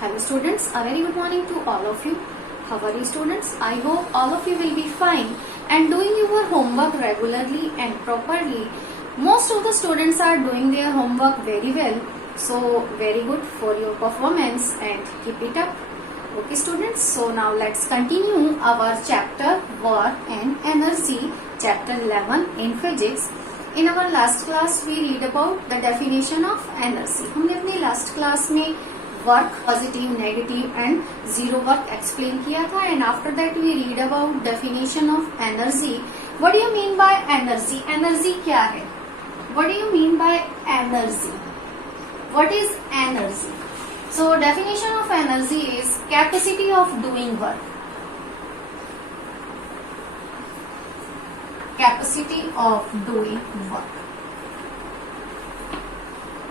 Hello students, a very good morning to all of you. How are you students? I hope all of you will be fine and doing your homework regularly and properly. Most of the students are doing their homework very well. So very good for your performance and keep it up. Okay students, so now let's continue our chapter Work and Energy, chapter 11 in physics. In our last class we read about the definition of energy. हमने अपनी last class में work positive negative and zero work explain किया था and after that we read about definition of energy. What do you mean by energy? Energy क्या है? What do you mean by energy? What is energy? So definition of energy is capacity of doing work. Capacity of doing work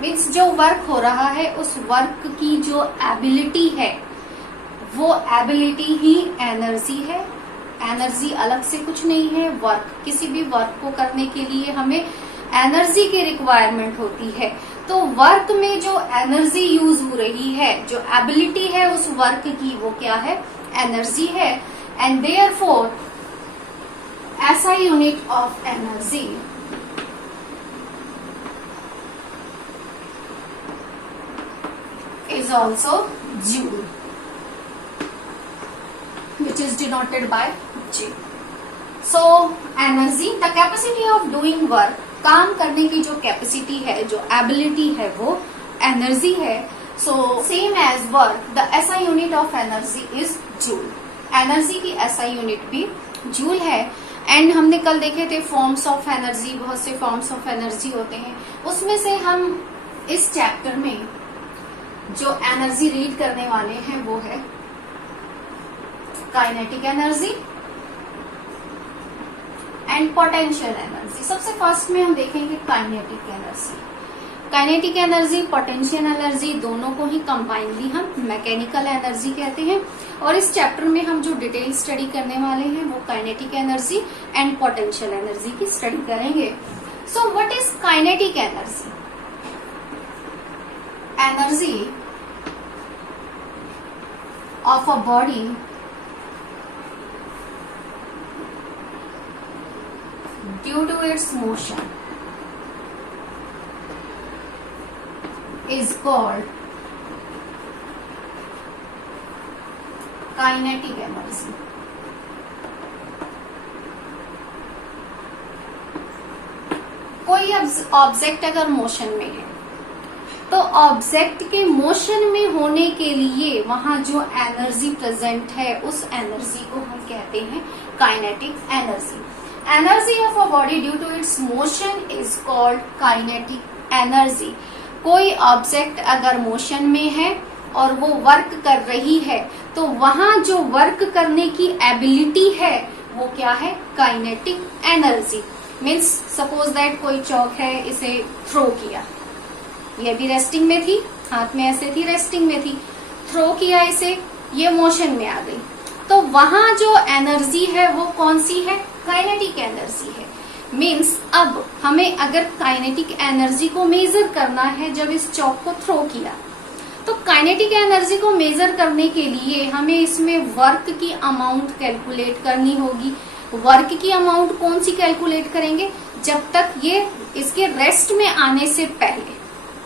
means जो work हो रहा है उस work की जो ability है वो एबिलिटी ही एनर्जी है. एनर्जी अलग से कुछ नहीं है. वर्क, किसी भी वर्क को करने के लिए हमें एनर्जी की रिक्वायरमेंट होती है. तो वर्क में जो एनर्जी यूज हो रही है, जो एबिलिटी है उस वर्क की, वो क्या है? एनर्जी है. And therefore SI unit of energy is also joule, which is denoted by J. So energy, the capacity of doing work, काम करने की जो कैपेसिटी है, जो एबिलिटी है, वो एनर्जी है. So same as work, the SI unit of energy is joule. Energy की SI यूनिट भी जूल है. एंड हमने कल देखे थे फॉर्म्स ऑफ एनर्जी, बहुत से फॉर्म्स ऑफ एनर्जी होते हैं. उसमें से हम इस चैप्टर में जो एनर्जी रीड करने वाले हैं वो है kinetic energy and potential energy. सबसे फर्स्ट में हम देखेंगे kinetic energy. Kinetic energy, potential energy दोनों को ही कंबाइनली हम मैकेनिकल एनर्जी कहते हैं. और इस चैप्टर में हम जो डिटेल स्टडी करने वाले हैं वो kinetic energy and potential energy की स्टडी करेंगे. सो what is kinetic energy? Energy of a body due to its motion is called kinetic energy. कोई ऑब्जेक्ट अगर मोशन में है तो ऑब्जेक्ट के मोशन में होने के लिए वहां जो एनर्जी प्रेजेंट है उस एनर्जी को हम कहते हैं kinetic energy. Energy of a body due to its motion is called kinetic energy. कोई ऑब्जेक्ट अगर मोशन में है और वो वर्क कर रही है तो वहां जो वर्क करने की एबिलिटी है वो क्या है? Kinetic energy. Means suppose that कोई चौक है, इसे थ्रो किया, ये भी रेस्टिंग में थी, हाथ में ऐसे थी, रेस्टिंग में थी, थ्रो किया इसे, ये मोशन में आ गई. तो वहां जो एनर्जी है वो कौन सी है? काइनेटिक एनर्जी है. मीन्स अब हमें अगर काइनेटिक एनर्जी को मेजर करना है जब इस चौक को थ्रो किया, तो काइनेटिक एनर्जी को मेजर करने के लिए हमें इसमें वर्क की अमाउंट कैलकुलेट करनी होगी. वर्क की अमाउंट कौन सी कैलकुलेट करेंगे? जब तक ये इसके रेस्ट में आने से पहले,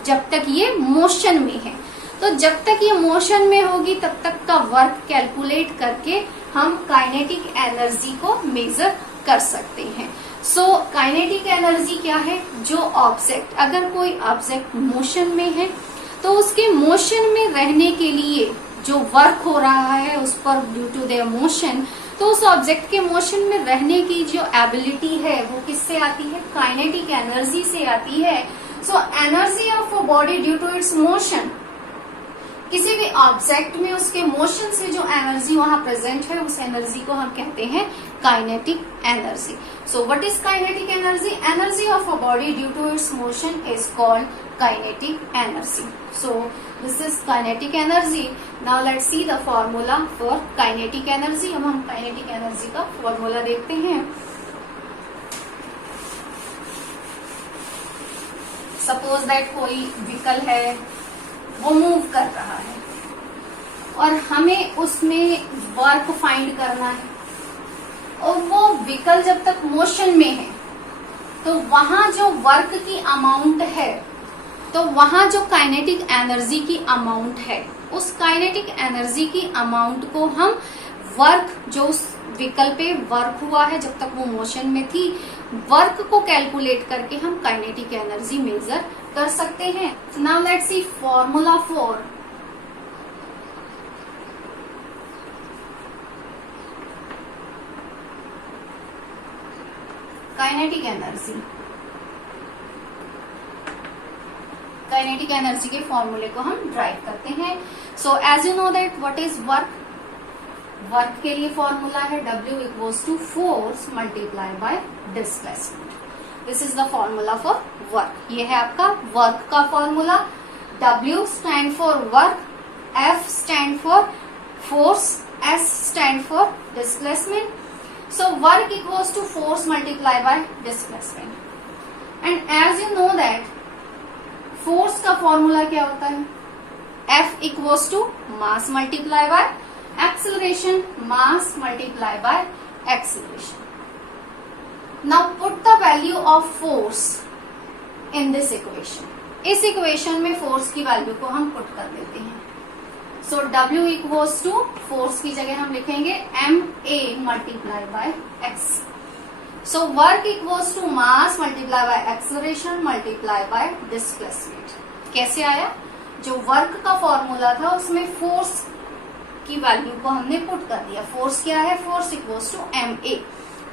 जब तक ये मोशन में है. तो जब तक ये मोशन में होगी तब तक का वर्क कैलकुलेट करके हम काइनेटिक एनर्जी को मेजर कर सकते हैं. सो काइनेटिक एनर्जी क्या है? जो ऑब्जेक्ट, अगर कोई ऑब्जेक्ट मोशन में है तो उसके मोशन में रहने के लिए जो वर्क हो रहा है उस पर ड्यू टू देयर मोशन, तो उस ऑब्जेक्ट के मोशन में रहने की जो एबिलिटी है वो किससे आती है? काइनेटिक एनर्जी से आती है. So energy of a body due to its motion, किसी भी ऑब्जेक्ट में उसके मोशन से जो एनर्जी वहां प्रेजेंट है उस एनर्जी को हम कहते हैं kinetic energy. So what is kinetic energy? Energy of a body due to its motion is called kinetic energy. So this is kinetic energy. Now let's see the formula for kinetic energy. अब हम kinetic energy का formula देखते हैं. Suppose that कोई vehicle है वो move कर रहा है, और हमें उसमें वर्क फाइंड करना है, और वो व्हीकल जब तक मोशन में है तो वहां जो वर्क की अमाउंट है, तो वहां जो काइनेटिक एनर्जी की अमाउंट है, उस काइनेटिक एनर्जी की अमाउंट को हम वर्क, जो उस व्हीकल पे वर्क हुआ है जब तक वो मोशन में थी, वर्क को कैलकुलेट करके हम काइनेटिक एनर्जी मेजर कर सकते हैं। Now let's see formula for kinetic energy. Kinetic energy के फॉर्मूले को हम ड्राइव करते हैं। So as you know that what is work, work के लिए फॉर्मूला है W equals to force multiply by displacement. This is the formula for work. ये है आपका वर्क का formula. W stand for work, F stand for force, S stand for displacement. So work equals to force multiplied by displacement. And as you know that force का formula क्या होता है? F equals to mass multiplied by acceleration, mass multiplied by acceleration. Now put the value of force in this equation. इस equation में force की value को हम put कर देते हैं। So W equals to force की जगह हम लिखेंगे ma multiply by x. So work equals to mass multiply by acceleration multiply by displacement. कैसे आया? जो वर्क का फॉर्मूला था उसमें फोर्स की वैल्यू को हमने पुट कर दिया। फोर्स क्या है? Force equals to ma।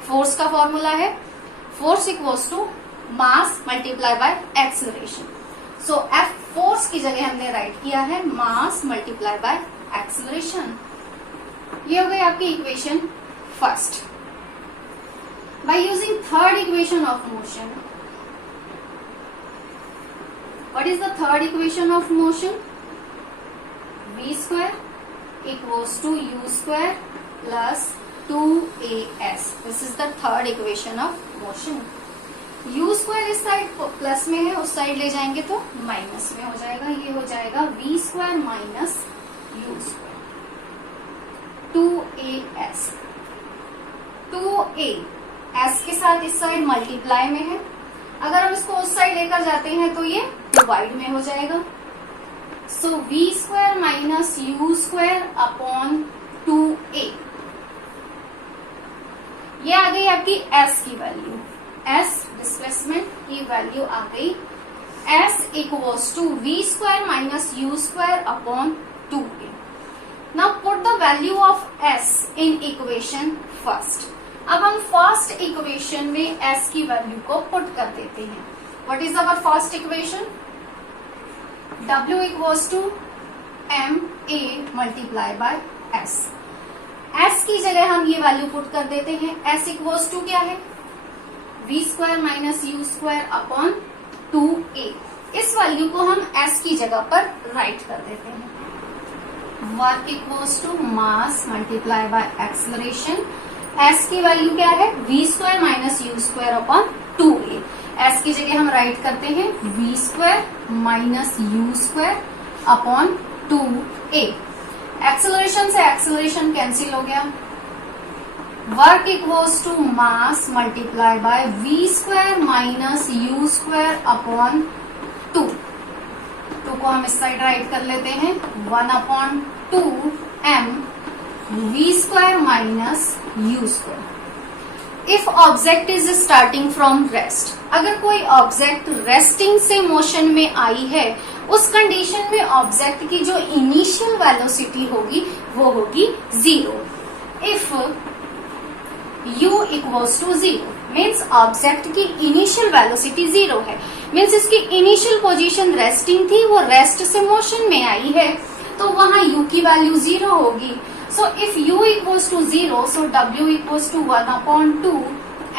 Force का फॉर्मूला है force equals to mass multiply by acceleration. So F force की जगह हमने राइट किया है मास मल्टीप्लाई बाय एक्सेलरेशन। ये हो गई आपकी equation first. By using third equation of motion, what is the third equation of motion? v square equals to u square plus 2as। This is the third equation of motion. u square इस side plus में है, उस side ले जाएंगे तो minus में हो जाएगा। ये हो जाएगा v square minus u square 2as। 2a s के साथ इस साइड मल्टीप्लाई में है, अगर हम इसको उस साइड लेकर जाते हैं तो ये डिवाइड में हो जाएगा। So v square minus u square upon 2a। ये आ गई आपकी s की वैल्यू। S डिस्प्लेसमेंट की वैल्यू आ गई। S equals to v square minus u square upon 2a। Now put the value of S in equation first. अब हम फर्स्ट इक्वेशन में S की वैल्यू को पुट कर देते हैं। What is our first equation? W equals to ma multiply by S। S की जगह हम ये वैल्यू पुट कर देते हैं। S इक्वल्स टू क्या है? v square minus u square upon 2a। इस वैल्यू को हम s की जगह पर राइट कर देते हैं। Work equals to mass multiply by acceleration. s की वैल्यू क्या है? v square minus u square upon 2a। s की जगह हम राइट करते हैं v square minus u square upon 2a। Acceleration से एक्सेलरेशन कैंसिल हो गया। Work equals to mass multiply by v square minus u square upon 2। 2 को हम इस साइड राइट कर लेते हैं 1 upon 2 m v square minus u square. If object is starting from rest, अगर कोई ऑब्जेक्ट रेस्टिंग से मोशन में आई है, उस कंडीशन में ऑब्जेक्ट की जो इनिशियल वेलोसिटी होगी वो होगी 0। If u equals to 0 means object की इनिशियल वेलोसिटी 0 है, मीन्स इसकी इनिशियल पोजीशन रेस्टिंग थी, वो रेस्ट से मोशन में आई है, तो वहां u की वैल्यू 0 होगी। So if u equals to 0, so w equals to 1 upon 2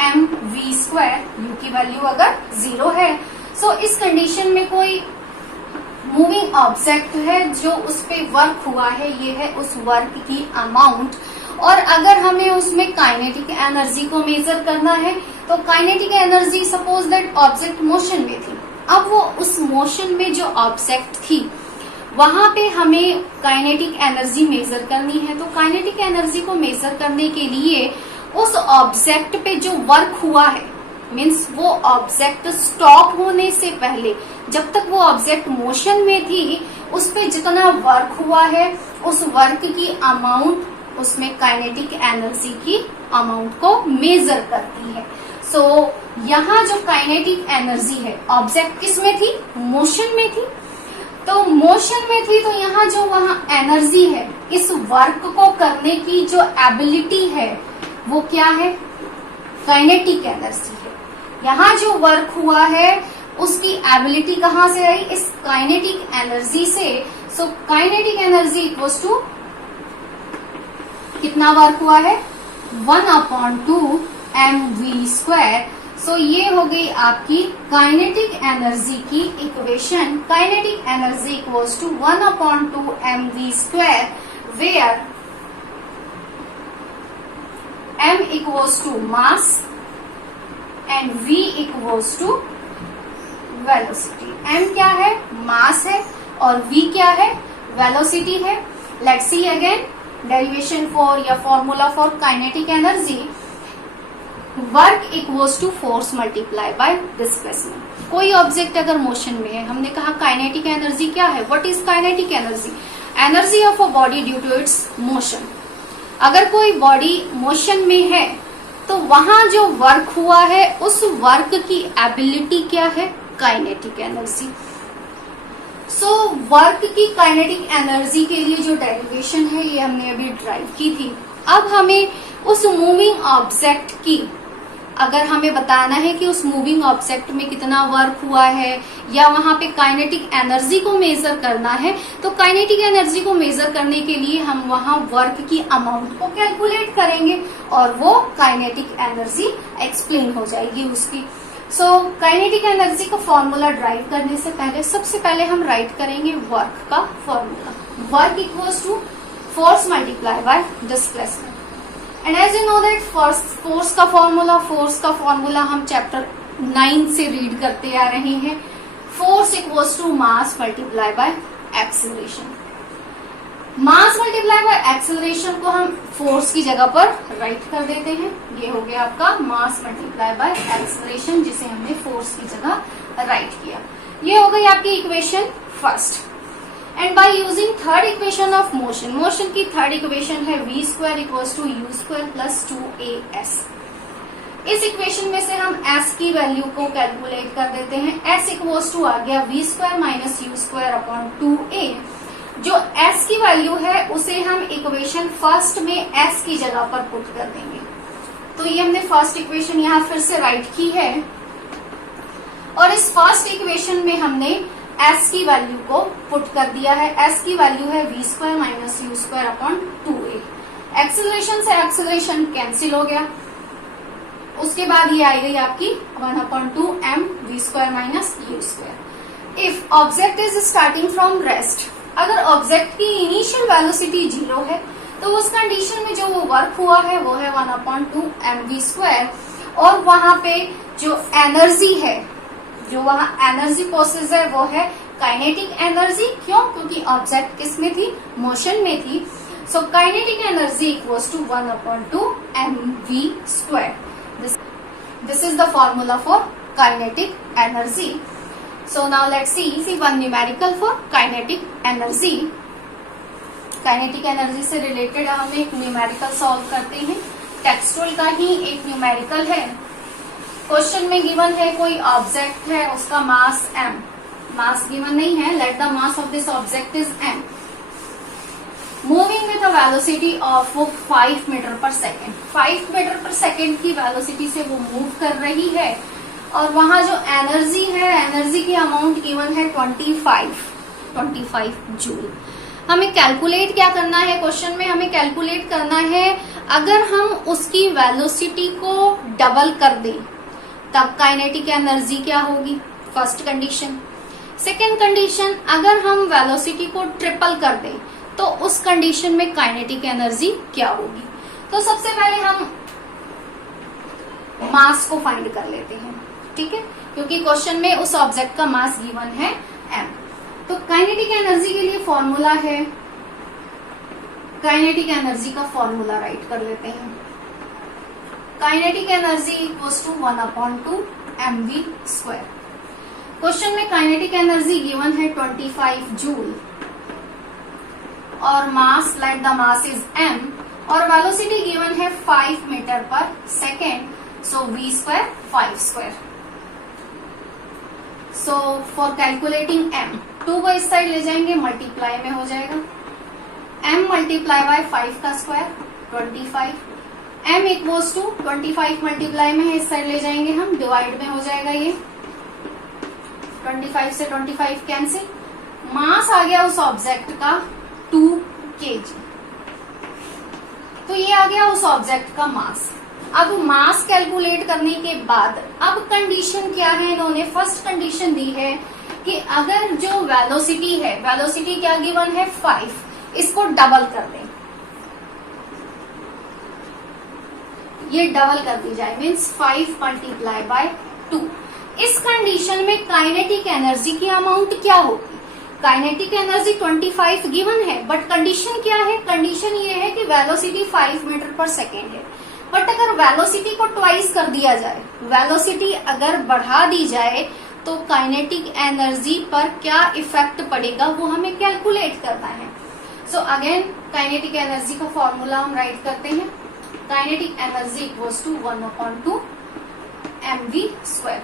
m v square. u की वैल्यू अगर 0 है, सो इस कंडीशन में कोई मूविंग ऑब्जेक्ट है जो उस पे वर्क हुआ है, ये है उस वर्क की अमाउंट। और अगर हमें उसमें काइनेटिक एनर्जी को मेजर करना है, तो kinetic energy suppose that object motion में थी, अब वो उस मोशन में जो ऑब्जेक्ट थी वहां पे हमें काइनेटिक एनर्जी मेजर करनी है। तो काइनेटिक एनर्जी को मेजर करने के लिए उस ऑब्जेक्ट पे जो वर्क हुआ है, मीन्स वो ऑब्जेक्ट स्टॉप होने से पहले, जब तक वो ऑब्जेक्ट मोशन में थी, उस पे जितना वर्क हुआ है उस वर्क की अमाउंट उसमें काइनेटिक एनर्जी की अमाउंट को मेजर करती है। सो यहाँ जो काइनेटिक एनर्जी है, ऑब्जेक्ट किस में थी? मोशन में थी। तो मोशन में थी तो यहाँ जो वहां एनर्जी है, इस वर्क को करने की जो एबिलिटी है वो क्या है? काइनेटिक एनर्जी है। यहाँ जो वर्क हुआ है उसकी एबिलिटी कहाँ से आई? इस काइनेटिक एनर्जी से। So kinetic energy equals to कितना वर्क हुआ है? 1/2 mv²। सो ये हो गई आपकी काइनेटिक एनर्जी की equation. Kinetic energy equals to 1/2 mv², where m equals to mass and v equals to velocity. m क्या है? मास है, और v क्या है? वेलोसिटी है। Let's see again derivation for या formula for kinetic energy. Work equals to force multiply by displacement. कोई object अगर मोशन में है, हमने कहा काइनेटिक एनर्जी क्या है? What is kinetic energy? Energy of a body due to its motion. अगर कोई बॉडी मोशन में है तो वहां जो वर्क हुआ है उस वर्क की एबिलिटी क्या है? Kinetic energy. सो वर्क की काइनेटिक एनर्जी के लिए जो डेरिवेशन है ये हमने अभी ड्राइव की थी। अब हमें उस मूविंग ऑब्जेक्ट की, अगर हमें बताना है कि उस मूविंग ऑब्जेक्ट में कितना वर्क हुआ है या वहां पे काइनेटिक एनर्जी को मेजर करना है, तो काइनेटिक एनर्जी को मेजर करने के लिए हम वहां वर्क की अमाउंट को कैलकुलेट करेंगे और वो काइनेटिक एनर्जी एक्सप्लेन हो जाएगी उसकी। सो काइनेटिक एनर्जी का फॉर्मूला ड्राइव करने से पहले सबसे पहले हम राइट करेंगे वर्क का formula. Work equals to force multiply by displacement. And as you know that force का फॉर्मूला हम चैप्टर 9 से रीड करते आ रहे हैं। Force equals to mass multiply by acceleration. Mass multiply by acceleration को हम फोर्स की जगह पर राइट कर देते हैं। ये हो गया आपका मास मल्टीप्लाई बाय एक्सेलरेशन, जिसे हमने फोर्स की जगह राइट किया। ये हो गई आपकी equation first. And bye using third equation of motion, motion की थर्ड इक्वेशन है v² equals to u² plus 2as। इस इक्वेशन में से हम s की वैल्यू को कैलकुलेट कर देते हैं। s इक्वल्स टू आ गया v² माइनस u²/2a। जो s की वैल्यू है उसे हम इक्वेशन फर्स्ट में s की जगह पर पुट कर देंगे। तो ये हमने फर्स्ट इक्वेशन यहाँ फिर से राइट की है, और इस फर्स्ट इक्वेशन में हमने s की वैल्यू को पुट कर दिया है। s की वैल्यू है v² माइनस u²/2a। एक्सेलरेशन से एक्सेलरेशन कैंसिल हो गया। उसके बाद ये आई गई आपकी 1/2 mv² minus u²। If object is starting from rest, अगर ऑब्जेक्ट की इनिशियल वेलोसिटी 0 है तो उस कंडीशन में जो वो वर्क हुआ है वो है 1/2 mv², और वहां पे जो एनर्जी है, जो वहां एनर्जी प्रोसेस है वो है काइनेटिक एनर्जी। क्यों? क्योंकि ऑब्जेक्ट किस में थी? मोशन में थी। So kinetic energy equals to 1/2 mv²। This is the formula for kinetic energy. So now let's see one numerical for kinetic energy. Kinetic energy से रिलेटेड हम एक न्यूमेरिकल सॉल्व करते हैं। टेक्सचुअल का ही एक न्यूमेरिकल है। क्वेश्चन में गिवन है कोई ऑब्जेक्ट है, उसका मास m। मास गिवन नहीं है, let the mass of this object is m। Moving with a velocity of 5 metre per second. 5 metre per second की वेलोसिटी से वो मूव कर रही है, और वहां जो एनर्जी है, एनर्जी की अमाउंट गिवन है 25 जूल। हमें कैलकुलेट क्या करना है? क्वेश्चन में हमें कैलकुलेट करना है अगर हम उसकी वेलोसिटी को डबल कर दें तब काइनेटिक एनर्जी क्या होगी? First condition. सेकेंड कंडीशन, अगर हम वेलोसिटी को ट्रिपल कर दें तो उस कंडीशन में काइनेटिक एनर्जी क्या होगी? तो सबसे पहले हम मास को फाइंड कर लेते हैं, ठीक है, क्योंकि क्वेश्चन में उस ऑब्जेक्ट का मास गिवन है m। तो काइनेटिक एनर्जी के लिए फॉर्मूला है, काइनेटिक एनर्जी का फॉर्मूला राइट कर लेते हैं। Kinetic energy equals to 1/2 mv²। Question में काइनेटिक एनर्जी गिवन है 25 जूल और mass, let the mass is m, और वेलोसिटी गिवन है 5 metre per second, so v², 5²। So for calculating m, 2 को इस साइड ले जाएंगे, मल्टीप्लाई में हो जाएगा m मल्टीप्लाई बाय 5 का square 25, m equals to 25 multiply में है, इस साइड ले जाएंगे हम, डिवाइड में हो जाएगा ये 25 से 25 कैंसिल। मास आ गया उस ऑब्जेक्ट का 2 kg, तो ये आ गया उस ऑब्जेक्ट का मास। अब मास कैलकुलेट करने के बाद अब कंडीशन क्या है, इन्होंने फर्स्ट कंडीशन दी है कि अगर जो वेलोसिटी है, वेलोसिटी क्या गिवन है 5, इसको डबल कर दें, ये डबल कर दी जाए, मीन्स 5 मल्टीप्लाई बाय 2। इस कंडीशन में काइनेटिक एनर्जी की अमाउंट क्या होगी? काइनेटिक एनर्जी 25 गिवन है, बट कंडीशन क्या है? कंडीशन ये है कि वेलोसिटी 5 मीटर पर सेकेंड है। बट अगर वेलोसिटी को ट्वाइस कर दिया जाए, वेलोसिटी अगर बढ़ा दी जाए, तो काइनेटिक एनर्जी पर क्या इफेक्ट पड़ेगा वो हमें कैलकुलेट करना है। सो अगेन काइनेटिक एनर्जी का फॉर्मूला हम राइट करते हैं। Kinetic energy equals to 1/2 mv²।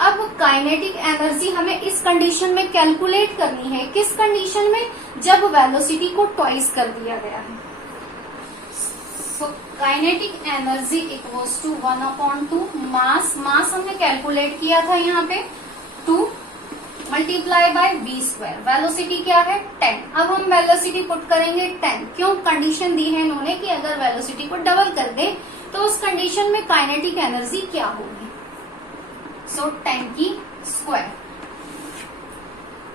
अब काइनेटिक एनर्जी हमें इस कंडीशन में कैलकुलेट करनी है, किस कंडीशन में? जब वेलोसिटी को ट्वाइस कर दिया गया है। So kinetic energy equals to 1/2 mass, mass हमने कैलकुलेट किया था यहाँ पे 2 मल्टीप्लाई बाय v²। वेलोसिटी क्या है 10। अब हम वेलोसिटी पुट करेंगे 10, क्यों? कंडीशन दी है इन्होंने कि अगर वेलोसिटी को डबल कर दे तो उस कंडीशन में काइनेटिक एनर्जी क्या होगी। सो 10 की स्क्वायर,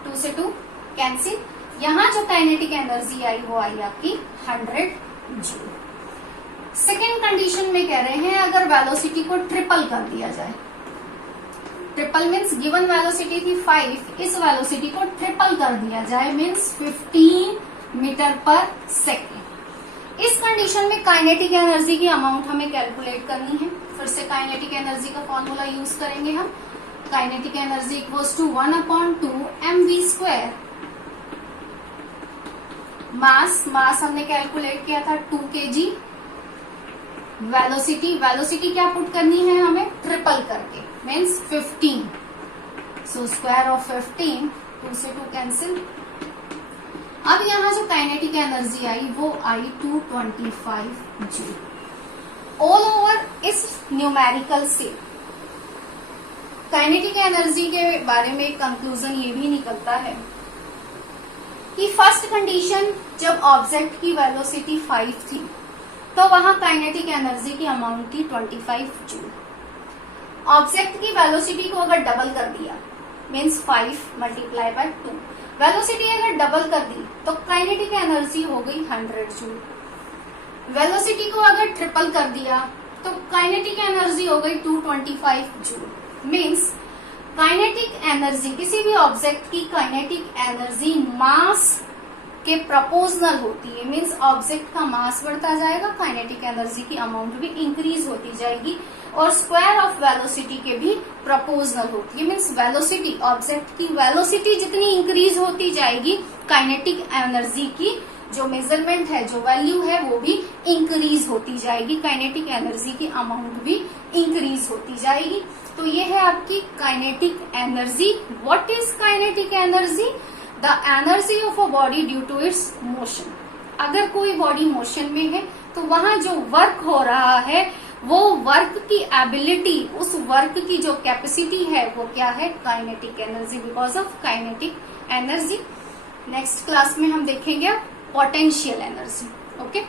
2 से 2 कैंसिल। यहाँ जो काइनेटिक एनर्जी आई वो आई आपकी 100 जूल। सेकेंड कंडीशन में कह रहे हैं अगर वेलोसिटी को ट्रिपल कर दिया जाए, ट्रिपल मीन्स गिवन वेलोसिटी थी 5, इस वेलोसिटी को ट्रिपल कर दिया जाए, मीन्स 15 मीटर पर सेकेंड। इस कंडीशन में काइनेटिक एनर्जी की अमाउंट हमें कैलकुलेट करनी है। फिर से काइनेटिक एनर्जी का फॉर्मूला यूज करेंगे हम। Kinetic energy equals to 1/2 mv²। Mass, mass हमने कैलकुलेट किया था 2 kg। वेलोसिटी, वेलोसिटी क्या पुट करनी है हमें? ट्रिपल करके, मीन्स 15। सो स्क्वायर ऑफ 15, 2 से 2 कैंसिल। अब यहाँ जो काइनेटिक एनर्जी आई वो आई 225 जूल। ऑल ओवर इस न्यूमेरिकल से काइनेटिक एनर्जी के बारे में कंक्लूजन ये भी निकलता है कि फर्स्ट कंडीशन जब ऑब्जेक्ट की वेलोसिटी 5 थी तो वहां काइनेटिक एनर्जी की अमाउंट थी 25 जूल। ऑब्जेक्ट की वेलोसिटी को अगर डबल कर दिया, मीन्स 5 मल्टीप्लाई बाय 2, वेलोसिटी अगर डबल कर दी तो काइनेटिक एनर्जी हो गई 100 जूल। वेलोसिटी को अगर ट्रिपल कर दिया तो काइनेटिक एनर्जी हो गई 225 जूल। मीन्स काइनेटिक एनर्जी, किसी भी ऑब्जेक्ट की काइनेटिक एनर्जी मास के प्रोपोर्शनल होती है। मीन्स ऑब्जेक्ट का मास बढ़ता जाएगा, काइनेटिक एनर्जी की अमाउंट भी इंक्रीज होती जाएगी, और स्क्वायर ऑफ वेलोसिटी के भी प्रोपोर्शनल होती है। मीन्स वेलोसिटी, ऑब्जेक्ट की वेलोसिटी जितनी इंक्रीज होती जाएगी, काइनेटिक एनर्जी की जो मेजरमेंट है, जो वैल्यू है, वो भी इंक्रीज होती जाएगी, काइनेटिक एनर्जी की अमाउंट भी इंक्रीज होती जाएगी। तो ये है आपकी kinetic energy. What is kinetic energy? The energy of a body due to its motion. अगर कोई बॉडी मोशन में है तो वहां जो वर्क हो रहा है वो वर्क की एबिलिटी, उस वर्क की जो कैपेसिटी है वो क्या है? Kinetic energy, because of kinetic energy. Next class में हम देखेंगे पोटेंशियल एनर्जी। ओके।